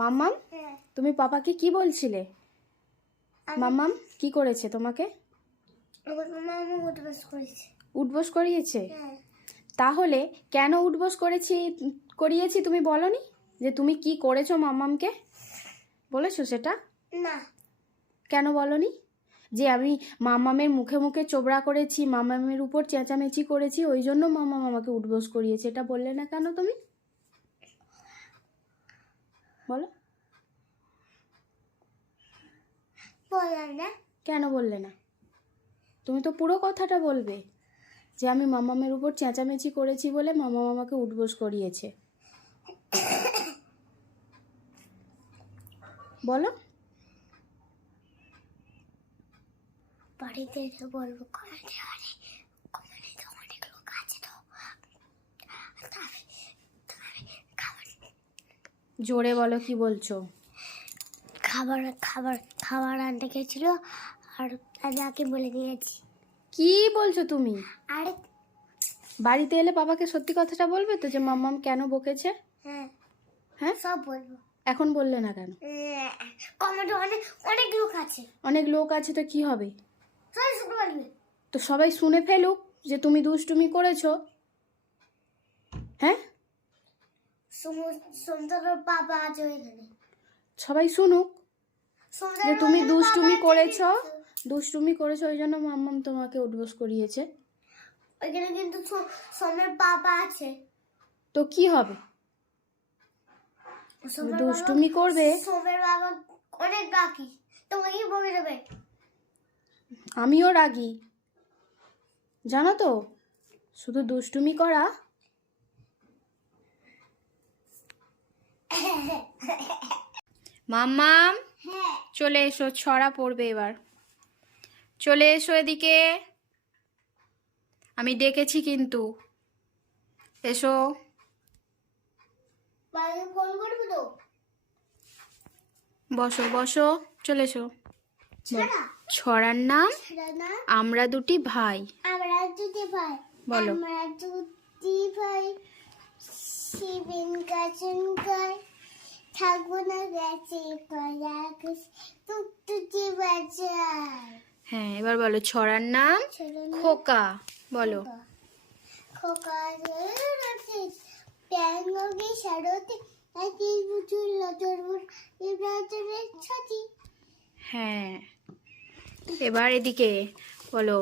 মাম্মাম হ্যাঁ। তুমি পাপাকে কি বলছিলে? মাম্মাম কি করেছে তোমাকে? উঠবাস করিয়েছে? হ্যাঁ। তাহলে কেন উঠবোস করেছি করিয়েছি তুমি বলনি? যে তুমি কি করেছ মাম্মামকে? বলেছ সেটা? না। কেন বলনি? যে আমি মামামের মুখে মুখে চোবড়া করেছি মামামের উপর চেঁচামেচি করেছি ওই জন্য মামাম আমাকে উঠবোস করিয়েছে এটা বললে না কেন তুমি? বলো। কেন বললে না? তুমি তো পুরো কথাটা বলবে যে আমি মামামের উপর চেঁচামেচি করেছি বলে মামা মামাকে উঠবোস করিয়েছে। বলো। বাড়িতে বলব কমেন্টে অনেক কমেন্টে অনেক লোক আছে তো তবে তবে খাবার জোরে বলো কি বলছো? খাবার খাবার খাবার আনতে গেছিল আর আগে বলে দিয়েছি। কি বলছো তুমি? আরে বাড়িতে এলে বাবাকে সত্যি কথাটা বলবে তো যে মাম্মাম কেন বকেছে? হ্যাঁ হ্যাঁ? সব বলব। এখন বললে না কেন? কমেন্টে অনেক অনেক লোক আছে। অনেক লোক আছে তো কি হবে? সবাই শুনতে পারবে তো সবাই শুনে ফেলুক যে তুমি দুষ্টুমি করেছ। হ্যাঁ? বাবা আছে ওইখানে সবাই শুনুক যে তুমি দুষ্টুমি করেছ দুষ্টুমি করেছ ওই জন্য মাম্মাম তোমাকে উঠবোস করিয়েছে। ওইখানে কিন্তু সোমের বাবা আছে। তো কি হবে? দুষ্টুমি করবে? সোমের বাবা অনেক বাকি তোমাকে বলে দেবে? আমিও রাগি। জানো তো শুধু দুষ্টুমি করা মাম্মাম হ্যাঁ। চলে এসো ছড়া পড়বে এবার। চলে এসো এদিকে। আমি ডেকেছি কিন্তু। এসো। বসো বসো চলে এসো। ছড়ার নাম? আমরা দুটি ভাই। আমরা দুটি ভাই। বলো। আমরা দুটি ভাই। শিবেন গাজন গায়। গেছে পরাগ টুকটুকি বাজায় হ্যাঁ এবার বলো ছড়ার নাম? খোকা বলো। খোকা। রাখে প্যাঙ্গি সারতে একই বুঝুর লজর বুর ইব্রাহিমের ছাতি হ্যাঁ এবার এদিকে বলো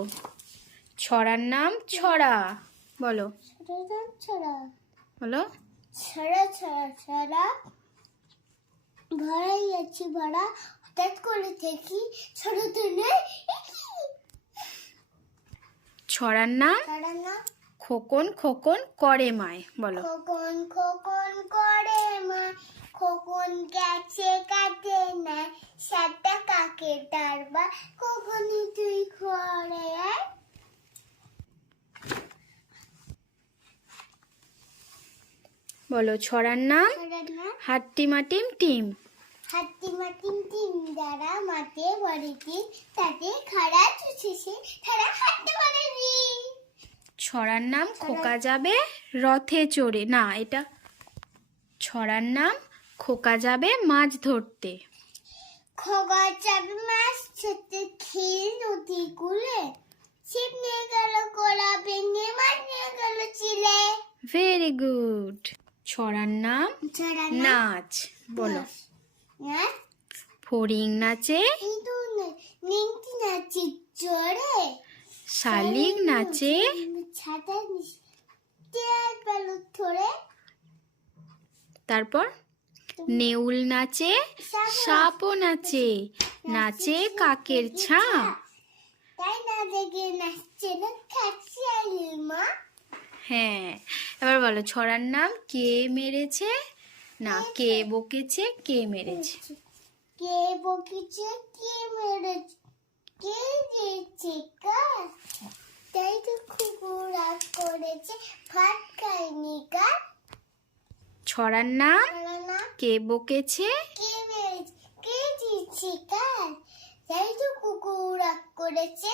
ছড়ার নাম ছড়া বলো। ছড়া ছড়া। বলো। ছড়া ছড়া ছড়া ভরাই আছি ভরা হঠাৎ করে দেখি ছড়াতে নেই। ছড়ার নাম? খোকন খোকন করে মায় বলো। খোকন খোকন করে মা খোকন গেছে কাটে না সাতটা কাকের ডারবা খোকনি তুই ঘরে আয়। বলো ছড়ার নাম? ছড়া না হাট্টি মাটিম টিম। হাতি মাটিন তিন দ্বারা মাঠে বাড়িতে তাতে খাড়া চুষেছে তারা হাঁটতে পারেনি। ছড়ার নাম খোকা যাবে রথে চড়ে। না এটা ছড়ার নাম খোকা যাবে মাছ ধরতে। খগা চাবি মাছ ছুটতে খেয়ে নদী কুলে। ছিপ নিয়ে গেল কোলা ভেঙে মাছ নিয়ে গেল চিলে। ভেরি গুড ছড়ার নাম নাচ। বলো। ফড়িং নাচে? নাচি জোরে শালিক নাচে? তারপর? নেউল নাচে? সাপও নাচে। নাচে। কাকের ছা তাই না দেখে নাচছে না খাচ্ছি মা। হ্যাঁ এবার বলো ছড়ার নাম কে মেরেছে? না কে বকেছে কে মেরেছে? কে বকেছে কে মেরেছে কে দিয়েছে কার? তাই তো খুব রাগ করেছে ভাত খায়নি কার? ছড়ার নাম কে বকেছে? কে মেরেছে কে দিয়েছে কার? তাই তো কুকুর রাগ করেছে